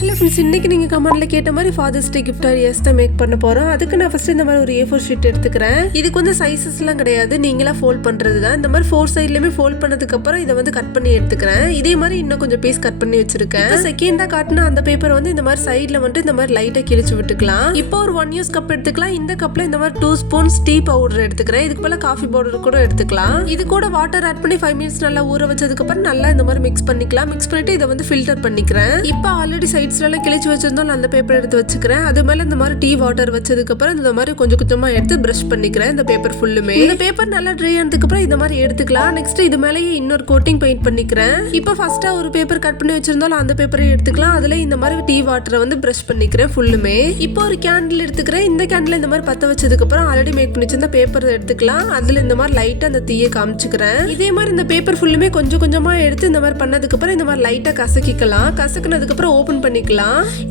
Hello friends, இன்னைக்கு நீங்கள் கமெண்ட்ல கேட்ட மாதிரி ஃபாதர்ஸ் டே கிஃப்ட் ஐடியாஸ் தான் மேக் பண்ண போகிறோம். அதுக்கு நான் ஃபர்ஸ்ட் இந்த மாதிரி ஒரு A4 ஷீட் எடுத்துக்கிறேன். இதுக்கு வந்து சைஸஸ்லாம் கிடையாது, நீங்களா ஃபோல்ட் பண்ணுறது தான். இந்த மாதிரி 4 சைட்லையுமே ஃபோல்ட் பண்ணதுக்கப்புறம் இதை வந்து கட் பண்ணி எடுத்துக்கிறேன். இதே மாதிரி இன்னும் கொஞ்சம் பீஸ் கட் பண்ணி வச்சிருக்கேன். செகண்டாக காட்டினா அந்த பேப்பர் வந்து இந்த மாதிரி சைடில் வந்துட்டு இந்த மாதிரி லைட்டாக கிழிச்சு விட்டுக்கலாம். இப்போ ஒரு 1 யூஸ் கப் எடுத்துக்கலாம். இந்த கப்பில் இந்த மாதிரி 2 ஸ்பூன்ஸ் டீ பவுடர் எடுத்துக்கிறேன். இதுக்கு மேலே காஃபி பவுடர் கூட எடுத்துக்கலாம். இது கூட வாட்டர் ஆட் பண்ணி 5 மினிட்ஸ் நல்லா ஊற வச்சதுக்கப்புறம் நல்லா இந்த மாதிரி மிக்ஸ் பண்ணிக்கலாம். மிக்ஸ் பண்ணிட்டு இதை வந்து ஃபில்டர் பண்ணிக்கிறேன். இப்போ ஆல்ரெடி சைட்ஸ்லாம் கிழிச்சு வச்சிருந்தோம், அந்த பேப்பர் எடுத்து வச்சுக்கிறேன். அது மேல இந்த மாதிரி டீ வாட்டர் வச்சதுக்கு அப்புறம் இந்த மாதிரி கொஞ்சம் கொஞ்சமா எடுத்து பிரஷ் பண்ணிக்கிறேன். இந்த பேப்பர் ஃபுல்லுமே இந்த பேப்பர் நல்லா ட்ரை ஆனதுக்கு அப்புறம் இந்த மாதிரி எடுத்துக்கலாம். நெக்ஸ்ட் இது மேலேயே இன்னொரு கோட்டிங் பெயிண்ட் பண்ணிக்கிறேன். இப்போ ஃபர்ஸ்டா ஒரு பேப்பர் கட் பண்ணி வச்சிருந்தோம், அந்த பேப்பரை எடுத்துக்கலாம். அதுல இந்த மாதிரி டீ வாட்டரை வந்து பிரஷ் பண்ணிக்கிறேன் ஃபுல்லுமே. இப்போ ஒரு கேண்டில் எடுத்துக்கிறேன். இந்த கேண்டில் இந்த மாதிரி பத்த வச்சதுக்கு அப்புறம் ஆல்ரெடி மேக் பண்ணி வச்சிருந்த பேப்பர் எடுத்துக்கலாம். அதுல இந்த மாதிரி லைட்டா அந்த தீயை காமிச்சுக்கிறேன். இதே மாதிரி இந்த பேப்பர் ஃபுல்லுமே கொஞ்சம் கொஞ்சமா எடுத்து இந்த மாதிரி பண்ணதுக்கு அப்புறம் இந்த மாதிரி லைட்டா கசக்கிக்கலாம். கசக்குனதுக்கு அப்புறம் ஓபன் பண்ணிக்கலாம்.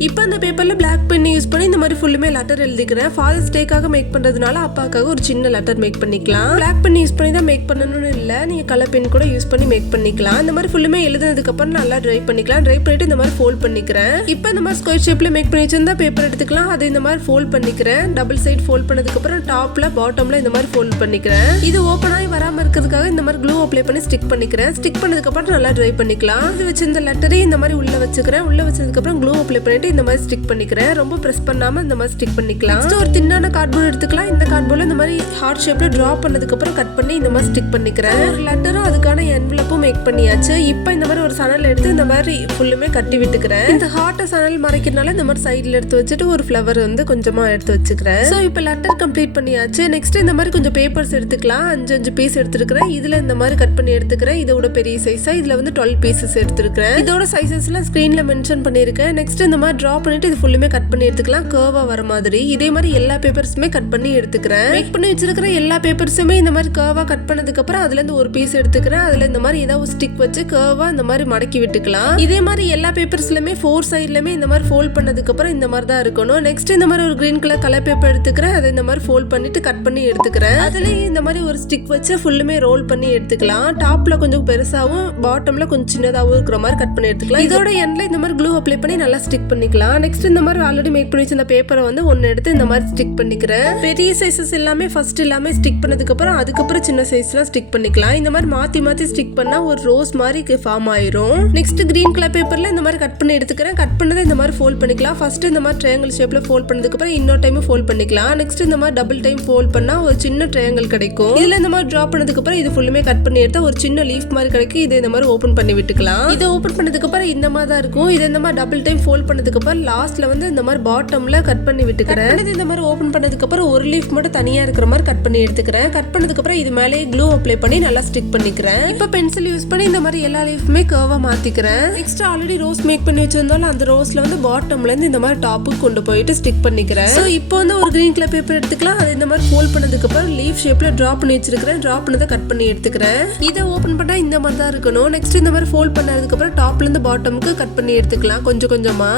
இப்போ அந்த பேப்பர்ல பிளாக் பென் யூஸ் பண்ணி இந்த மாதிரி ஃபுல்லுமே லெட்டர் எழுதிக்கிறேன். ஃபாதர்ஸ் டேக்காக மேக் பண்றதுனால அப்பாக்காக ஒரு சின்ன லெட்டர் மேக் பண்ணிக்கலாம். பிளாக் பென் யூஸ் பண்ணி தான் மேக் பண்ணணும்னு இல்லை, நீங்க கலர் பென் கூட யூஸ் பண்ணி மேக் பண்ணிக்கலாம். இந்த மாதிரி ஃபுல்லுமே எழுதுனதுக்கு அப்புறம் நல்லா ட்ரை பண்ணிக்கலாம். ட்ரை பண்ணிட்டு இந்த மாதிரி ஃபோல்ட் பண்ணிக்கிறேன். இப்போ இந்த மாதிரி ஸ்கொயர் ஷேப்ல மேக் பண்ணி வச்சிருந்தா பேப்பர் எடுத்துக்கலாம். அதை இந்த மாதிரி ஃபோல்ட் பண்ணிக்கிறேன். டபுள் சைடு ஃபோல்ட் பண்ணதுக்கு அப்புறம் டாப்ல பாட்டம்ல இந்த மாதிரி ஃபோல்ட் பண்ணிக்கிறேன். இது ஓப்பன் ஆகி வராம இருக்கிறதுக்காக இந்த மாதிரி க்ளூ அப்ளை பண்ணி ஸ்டிக் பண்ணிக்கிறேன். ஸ்டிக் பண்ணதுக்கு அப்புறம் நல்லா ட்ரை பண்ணிக்கலாம். இது வச்சிருந்த லெட்டரை இந்த மாதிரி உள்ள வச்சுக்கிறேன். உள்ள வச்சதுக்கு அப்புறம் க்ளூ அப்ளை பண்ணிட்டு இந்த மாதிரி ஸ்டிக் பண்ணிக்கிறேன். ரொம்ப பிரஸ் பண்ணாம இந்த மாதிரி ஸ்டிக் பண்ணிக்கலாம். ஒரு தின்னான கார்ட்போர்ட் எடுத்துக்கலாம். இந்த கார்ட்போர்ட்ல இந்த மாதிரி ஹார்ட் ஷேப்ல டிரா பண்ணதுக்கு அப்புறம் கட் பண்ணி இந்த மாதிரி ஸ்டிக் பண்ணிக்கிறேன். ஒரு லெட்டரும் அதுக்கான என்வலப்பும் மேக் பண்ணியாச்சு. இப்போ இந்த மாதிரி ஒரு சணல் எடுத்து இந்த மாதிரி ஃபுல்லுமே கட்டி விட்டுக்கிறேன். இந்த ஹார்ட்டை சணல் மறைக்கிறதுனால இந்த மாதிரி சைட்ல எடுத்து வச்சுட்டு ஒரு ஃப்ளவர் வந்து கொஞ்சமா எடுத்து வச்சுக்கிறேன். ஸோ இப்போ லெட்டர் கம்ப்ளீட் பண்ணியாச்சு. நெக்ஸ்ட் இந்த மாதிரி கொஞ்சம் பேப்பர்ஸ் எடுத்துக்கலாம். 5 பீஸ் எடுத்துருக்கிறேன். இதுல இந்த மாதிரி கட் பண்ணி எடுத்துக்கிறேன். இதோட பெரிய சைஸா இதுல வந்து 12 பீசஸ் எடுத்துருக்கிறேன். இதோட சைசஸ் எல்லாம் ஸ்கிரீன்ல மென்ஷன் பண்ணிருக்கேன். நெக்ஸ்ட் இந்த மாதிரி டிரா பண்ணிட்டு இது ஃபுல்லுமே கட் பண்ணி எடுத்துக்கலாம். கர்வா வர மாதிரி இதே மாதிரி எல்லா பேப்பர்ஸுமே கட் பண்ணி எடுத்துக்கிறேன். மேக் பண்ணி வச்சிருக்கிற எல்லா பேப்பர்ஸுமே இந்த மாதிரி கர்வா கட் பண்ணதுக்கு அப்புறம் அதுல இருந்து ஒரு பீஸ் எடுத்துக்கிறேன். அதுல இந்த மாதிரி ஏதாவது ஸ்டிக் வச்சு கர்வா இந்த மாதிரி மடக்கி விட்டுக்கலாம். இதே மாதிரி எல்லா பேப்பர்ஸ்லயுமே 4 சைட்லயுமே இந்த மாதிரி ஃபோல்ட் பண்ணதுக்கு அப்புறம் இந்த மாதிரி தான் இருக்கணும். நெக்ஸ்ட் இந்த மாதிரி ஒரு கிரீன் கலர் பேப்பர் எடுத்துக்கிறேன். அதை இந்த மாதிரி ஃபோல்ட் பண்ணிட்டு கட் பண்ணி எடுத்துக்கிறேன். அதுலயும் இந்த மாதிரி ஒரு ஸ்டிக் வச்சு ஃபுல்லுமே ரோல் பண்ணி எடுத்துக்கலாம். டாப்ல கொஞ்சம் பெருசாவும் பாட்டம்ல கொஞ்சம் சின்னதாவும் இருக்கிற மாதிரி கட் பண்ணி எடுத்துக்கலாம். இதோட எண்ட்ல இந்த மாதிரி க்ளூ அப்ளை பண்ணி நல்லா ஸ்டிக் பண்ணிக்கலாம். நெக்ஸ்ட் இந்த மாதிரி ஆல்ரெடி மேக் பண்ணி வச்சிருந்த பேப்பரை வந்து ஒன்னு எடுத்து இந்த மாதிரி ஸ்டிக் பண்ணிக்கிறேன். பெரிய சைஸஸ் எல்லாமே ஃபர்ஸ்ட் எல்லாமே ஸ்டிக் பண்ணதுக்கு அப்புறம் அதுக்கப்புறம் சின்ன சைஸ்லாம் ஸ்டிக் பண்ணிக்கலாம். இந்த மாதிரி மாத்தி மாத்தி ஸ்டிக் பண்ணா ஒரு ரோஸ் மாதிரி ஃபார்ம் ஆயிரும். நெக்ஸ்ட் கிரீன் கலர் பேப்பர்ல இந்த மாதிரி கட் பண்ணி எடுத்துக்கிறேன். கட் பண்ணதை இந்த மாதிரி ஃபோல்ட் பண்ணிக்கலாம். ஃபர்ஸ்ட் இந்த மாதிரி ட்ரையாங்கிள் ஷேப்ல ஃபோல்ட் பண்ணதுக்கு அப்புறம் இன்னொரு டைம் ஃபோல்ட் பண்ணிக்கலாம். நெக்ஸ்ட் இந்த மாதிரி டபுள் டைம் ஃபோல்ட் பண்ணா ஒரு சின்ன ட்ரையாங்கிள் கிடைக்கும். இதுல இந்த மாதிரி டிரா பண்ணதுக்கு அப்புறம் இது ஃபுல்லுமே கட் பண்ணி எடுத்தா ஒரு சின்ன லீஃப் மாதிரி கிடைக்கும். இதை இந்த மாதிரி ஓபன் பண்ணி விட்டுக்கலாம். இதை ஓபன் பண்ணதுக்கு அப்புறம் இந்த மாதிரி தான் இருக்கும். இதை இந்த மாதிரி டபுள் டைம் ஃபோல்ட் பண்ணதுக்கு அப்புறம் லாஸ்ட்ல வந்து இந்த மாதிரி பாட்டம்ல கட் பண்ணி விட்டுக்கிறேன். இந்த மாதிரி ஓபன் பண்ணதுக்கு அப்புறம் ஒரு லீஃப் மட்டும் தனியா இருக்கிற மாதிரி கட் பண்ணி எடுத்துக்கிறேன். கட் பண்ணதுக்கு அப்புறம் இது மேலே க்ளூ அப்ளை பண்ணி நல்லா ஸ்டிக் பண்ணிக்கிறேன். இப்போ பென்சில் யூஸ் பண்ணி இந்த மாதிரி எல்லா லீஃப்மே கர்வா மாத்திக்கிறேன். நெக்ஸ்ட் ஆல்ரெடி ரோஸ் மேக் பண்ணி வச்சிருந்தாலும் அந்த ரோஸ்ல வந்து பாட்டம்ல இருந்து இந்த மாதிரி டாப்புக்கு கொண்டு போயிட்டு ஸ்டிக் பண்ணிக்கிறேன். ஸோ இப்போ வந்து ஒரு கிரீன் கலர் பேப்பர் எடுத்துக்கலாம். அது இந்த மாதிரி ஃபோல்ட் பண்ணதுக்கு அப்புறம் லீஃப் ஷேப்ல டிரா பண்ணி வச்சிருக்கிறேன். டிரா பண்ணதை கட் பண்ணி எடுத்துக்கிறேன். இதை ஓபன் பண்ணா இந்த மாதிரி தான் இருக்கணும். நெக்ஸ்ட் இந்த மாதிரி ஃபோல்ட் பண்ணதுக்கு அப்புறம் டாப்ல இருந்து பாட்டமுக்கு கட் பண்ணி எடுத்துக்கலாம். கொஞ்சம் கொஞ்சமா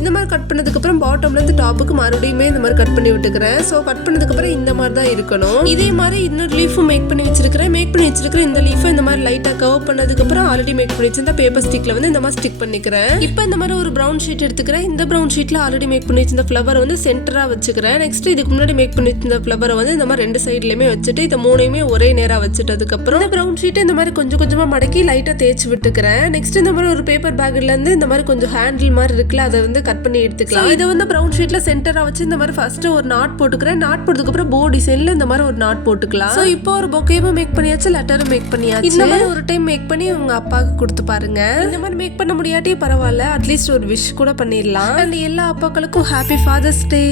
இந்த மாதிரி கட் பண்ணதுக்கு அப்புறம் பாட்டம்ல இருந்து டாப்புக்கு மறுபடியுமே இந்த மாதிரி கட் பண்ணி விட்டுக்கிறேன். ஸோ கட் பண்ணதுக்கு அப்புறம் இந்த மாதிரி தான் இருக்கணும். இதே மாதிரி இன்னொரு லீஃபும் மேக் பண்ணி வச்சிருக்கிறேன். மேக் பண்ணி வச்சிருக்கிற இந்த லீஃபை இந்த மாதிரி லைட்டா கர்வ் பண்ணதுக்கு அப்புறம் ஆல்ரெடி மேக் பண்ணி வச்சிருந்த பேப்பர் ஸ்டிக்ல வந்து இந்த மாதிரி ஸ்டிக் பண்ணிக்கிறேன். இப்போ இந்த மாதிரி ஒரு பிரவுன் ஷீட் எடுத்துக்கிறேன். இந்த பிரவுன் ஷீட்ல ஆல்ரெடி மேக் பண்ணி வச்சிருந்த ஃப்ளவர் வந்து சென்டரா வச்சுக்கிறேன். நெக்ஸ்ட் இதுக்கு முன்னாடி மேக் பண்ணி வச்சிருந்த ஃப்ளவரை வந்து இந்த மாதிரி 2 சைட்லயுமே வச்சுட்டு இந்த மூணையுமே ஒரே நேரா வச்சுட்டதுக்கு அப்புறம் இந்த பிரவுன் ஷீட்டை இந்த மாதிரி கொஞ்சம் கொஞ்சமா மடக்கி லைட்டா தேய்ச்சி விட்டுக்கிறேன். நெக்ஸ்ட் இந்த மாதிரி ஒரு பேப்பர் பேக்ல இருந்து இந்த மாதிரி கொஞ்சம் ஹேண்டில் மாதிரி இருக்குல்ல, அதை வந்து கட் பண்ணி எடுத்துக்கலாம். இதை வந்து பிரவுன் ஷீட்ல சென்டரா வச்சு இந்த மாதிரி ஃபர்ஸ்ட் ஒரு நாட் போட்டுக்கிறேன். நாட் போட்டதுக்கு அப்புறம் போ டிசைன்ல இந்த மாதிரி ஒரு நாட் போட்டுக்கலாம். சோ இப்போ ஒரு பொக்கேவும் மேக் பண்ணியாச்சு, லெட்டரும் மேக் பண்ணியாச்சு. இந்த மாதிரி ஒரு டைம் மேக் பண்ணி உங்க அப்பாவுக்கு கொடுத்து பாருங்க. இந்த மாதிரி மேக் பண்ண முடியாட்டி பரவாயில்ல, அட்லீஸ்ட் ஒரு விஷ் கூட பண்ணிடலாம். அண்ட் எல்லா அப்பாக்களுக்கும் ஹாப்பி ஃபாதர்ஸ் டே.